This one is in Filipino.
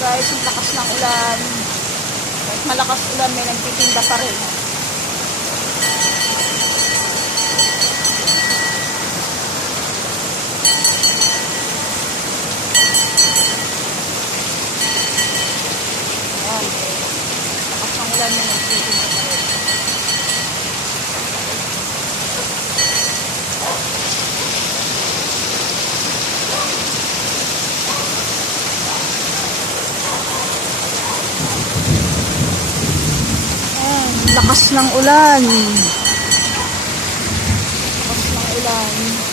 guys, ang lakas ng ulan. Kahit malakas ulan, may nagtitinda pa rin. Ayan, lakas ng ulan, may nagtitinda pa rin. Lakas ng ulan. Lakas ng ulan.